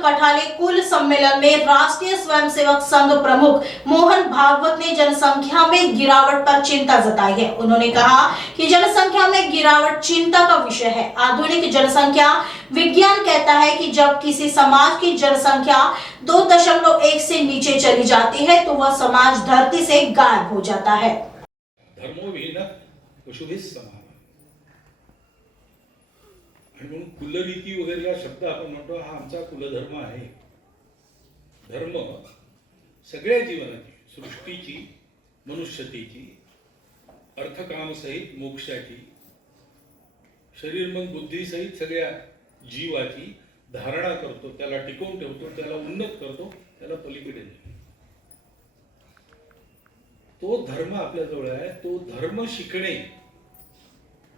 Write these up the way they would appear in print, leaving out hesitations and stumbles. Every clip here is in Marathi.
कठाले कुल सम्मेलन में राष्ट्रीय स्वयंसेवक संघ प्रमुख मोहन भागवत ने जनसंख्या में गिरावट पर चिंता जताई है। उन्होंने कहा कि जनसंख्या में गिरावट चिंता का विषय है। आधुनिक जनसंख्या विज्ञान कहता है कि जब किसी समाज की जनसंख्या 2.1 से नीचे चली जाती है तो वह समाज धरती से गायब हो जाता है। धर्मो विहीन पशुभिः समान आणि म्हणून कुलरीती वगैरे हा शब्द आपण म्हणतो, हा आमचा कुलधर्म आहे। धर्म सगळ्या जीवनाची, सृष्टीची, मनुष्यतेची, अर्थकामसहित मोक्षाची, शरीर मन बुद्धी सहित सगळ्या जीवाची धारणा करतो, त्याला टिकवून ठेवतो, त्याला उन्नत करतो, त्याला पलीकडे नेतो। तो धर्म आपल्या जवळ आहे। तो धर्म शिकणे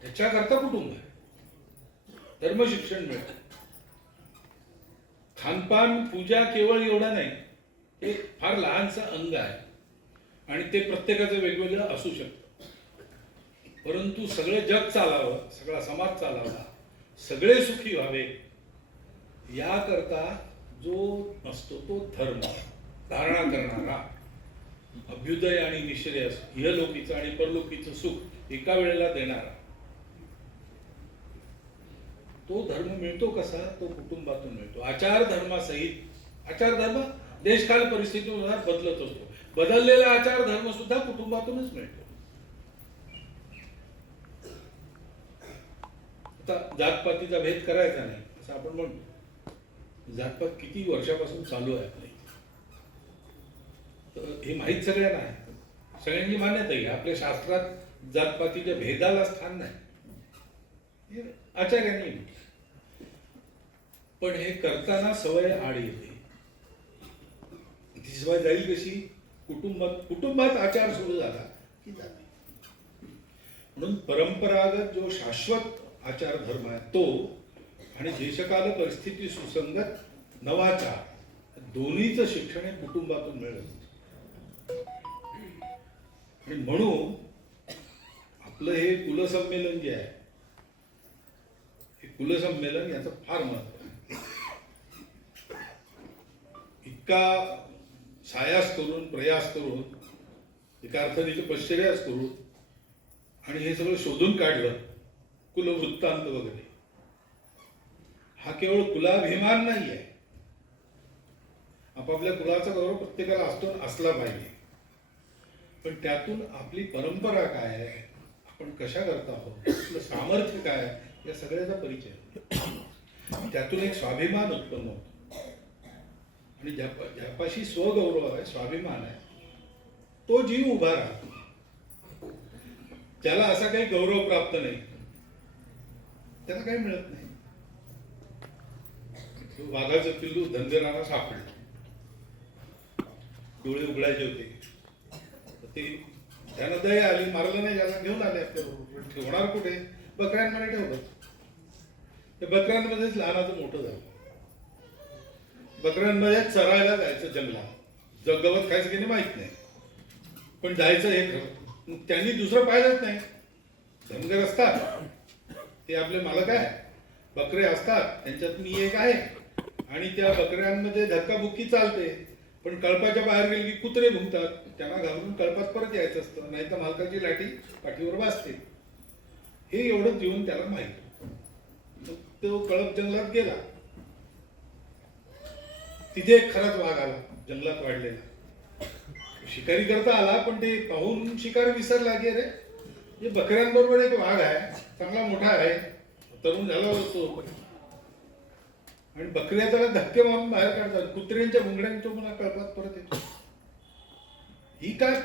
त्याच्याकरता कुटुंब आहे। धर्म शिक्षण मिळतं। खानपान पूजा केवळ एवढा नाही, हे फार लहानचं अंग आहे आणि ते प्रत्येकाचं वेगवेगळं असू शकतं। परंतु सगळे जग चालावं, सगळा समाज चालावा, सगळे सुखी व्हावे याकरता जो असतो तो धर्म धारणा करणारा, अभ्युदय आणि निश्रेयस, इहलोकीचं आणि परलोकीचं सुख एका वेळेला देणारा, तो धर्म मिळतो कसा? तो कुटुंबातून मिळतो। आचार धर्मासहित, आचार धर्म देशकाल परिस्थितीनुसार बदलत असतो। बदललेला आचार धर्म सुद्धा कुटुंबातूनच मिळतो। आता जातपातीचा भेद करायचा नाही असं आपण म्हणतो। जातपात किती वर्षापासून चालू आहे आपल्या इथे, तर हे माहीत सगळ्यांना आहे, सगळ्यांची मान्यता आहे। आपल्या शास्त्रात जातपातीच्या भेदाला स्थान नाही, आचार्यांनी म्हटलं। पण हे करताना सवय आड येते। ती सवय जाईल कशी? कुटुंबात आचार सुरू झाला की जाते। म्हणून परंपरागत जो शाश्वत आचार धर्म आहे तो आणि देशकाल परिस्थिती सुसंगत नवाचार, दोन्हीचं शिक्षण हे कुटुंबातून मिळत। आणि म्हणून आपलं हे कुलसंमेलन जे आहे, हे कुलसंमेलन याचं फार महत्व आहे। इतका सायास करून, प्रयास करून, एका अर्थाने तपश्चर्याच करून आणि हे सगळं शोधून काढलं, कुलवृत्तांत वगैरे, हा केवळ कुलाभिमान नाही आहे। आपापल्या कुलाचा गौरव प्रत्येकाला असतो, असला पाहिजे। पण त्यातून आपली परंपरा काय आहे, आपण कशा करता आहोत, आपलं सामर्थ्य काय आहे, या सगळ्याचा परिचय। त्यातून एक स्वाभिमान उत्पन्न होतो आणि ज्यापाशी स्वगौरव आहे, स्वाभिमान आहे, तो जीव उभा राहतो। त्याला असा काही गौरव प्राप्त नाही, त्याला काही मिळत नाही। वाघाचं पिल्लू धनगराला सापडलं, डोळे उघडायचे होते, ते त्याला दया आली, मारलं नाही, त्याला घेऊन आले आपल्याबरोबर। ठेवणार कुठे? बकऱ्यांमध्ये ठेवलं। त्या बकऱ्यांमध्येच लहानाचं मोठं झालं। बकऱ्यांमध्ये चरायला जायचं जंगलात, गवत खायचं की नाही माहित नाही, पण जायचं हे खरं। त्यांनी दुसरं पाहिलंच नाही। धनगर असतात, ते आपले मालक आहे, बकरे असतात, त्यांच्यात मी एक आहे आणि त्या बकऱ्यांमध्ये धक्काबुक्की चालते। पण कळपाच्या बाहेर गेले की कुत्रे भुंकतात, त्यांना घाबरून कळपात परत यायचं असतं, नाही तर मालकाची लाठी पाठीवर वाजते। हे एवढं देऊन त्याला माहित। मग तो कळप जंगलात गेला, तिथे एक खराच वाघ आला, जंगलात वाढलेला। शिकारी करता आला, पण ते पाहून शिकार विसरला की अरे हे बकऱ्यांबरोबर एक वाघ आहे, चांगला मोठा आहे, तरुण झाला होतो, आणि बकऱ्या त्याला धक्के मारून बाहेर काढतात, कुत्र्यांच्या भुंगड्यांच्या पुन्हा कळपात परत येतो। ही काय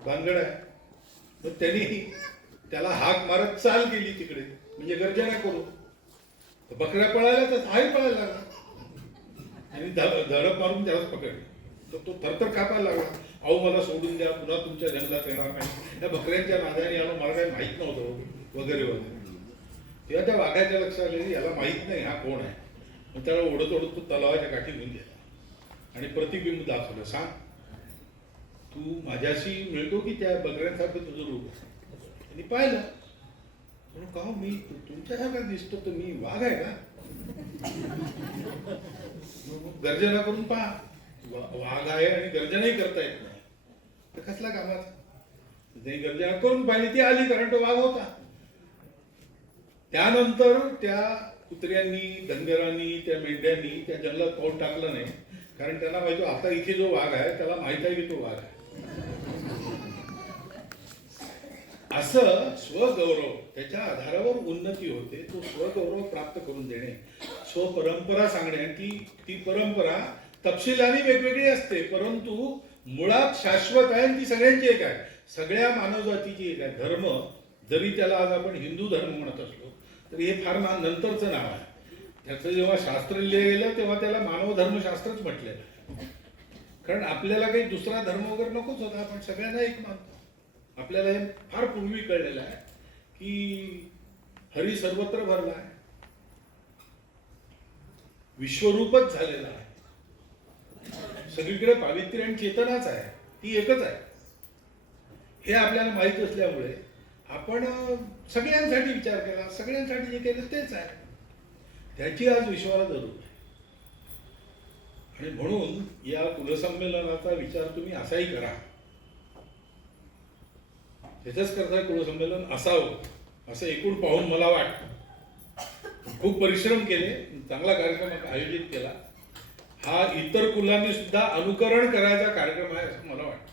भानगड आहे? मग त्यांनी त्याला हाक मारत चाल केली तिकडे, म्हणजे गर्जना करू। बकऱ्या पळायला तर हाही पळायला लागला आणि धडक मारून त्यालाच पकडलं। तर तो थरथर कापायला लागला, अहो मला सोडून द्या, पुन्हा तुमच्या जंगलात येणार नाही, त्या बकऱ्यांच्या नादाने याला मला काही माहीत नव्हतं वगैरे वगैरे। तेव्हा त्या वाघाच्या लक्षात आले याला माहीत नाही हा कोण आहे। मग त्याला ओढत ओढत तो तलावाच्या काठी घेऊन गेला आणि प्रतिबिंब दाखवलं, सांग तू माझ्याशी मिळतो की त्या बकऱ्यांसारखं तुझं रूप? त्यांनी पाहिलं, म्हणून का मी तुमच्यासारखा दिसतो, तर मी वाघ आहे का? गर्जना करून पहा. वाघ आहे आणि गर्जनाही करता येत नाही तर कसला कामाचा. त्यांनी गर्जना करून पाहिली, ती आली कारण तो वाघ होता. त्यानंतर त्या कुत्र्यांनी, धनगरांनी, त्या मेंढ्यांनी त्या जंगलात पाऊल टाकलं नाही, कारण त्यांना माहिती आता इथे जो वाघ आहे त्याला माहित आहे की तो वाघ आहे. असं स्वगौरव त्याच्या आधारावर उन्नती होते. तो स्वगौरव प्राप्त करून देणे, स्वपरंपरा सांगणे. आणि ती परंपरा तपशिलाने वेगवेगळी असते, परंतु मुळात शाश्वत आहे आणि ती सगळ्यांची एक आहे, सगळ्या मानवजातीची एक आहे. धर्म जरी त्याला आज आपण हिंदू धर्म म्हणत असलो तरी हे फार नंतरचं नाव आहे. त्याचं जेव्हा शास्त्र लिहिलं गेलं तेव्हा त्याला मानव धर्मशास्त्रच म्हटलेलं, कारण आपल्याला काही दुसरा धर्म वगैरे नकोच होता. आपण सगळ्यांना एक मानतो. आपल्याला हे फार पूर्वी कळलेलं आहे की हरी सर्वत्र भरला आहे, विश्वरूपच झालेला आहे, सगळीकडे पावित्र्य आणि चेतनाच आहे, ती एकच आहे. हे आपल्याला माहीत असल्यामुळे आपण सगळ्यांसाठी विचार केला, सगळ्यांसाठी जे केलं तेच आहे. त्याची आज विश्वाला जरूर आहे. आणि म्हणून या कुलसंमेलनाचा विचार तुम्ही असाही करा. त्याच्याच करता कुलसंमेलन असावं असं एकूण पाहून मला वाटतं. खूप परिश्रम केले, चांगला कार्यक्रम आयोजित केला. हा इतर कुलांनी सुद्धा अनुकरण करायचा कार्यक्रम आहे असं मला वाटतं.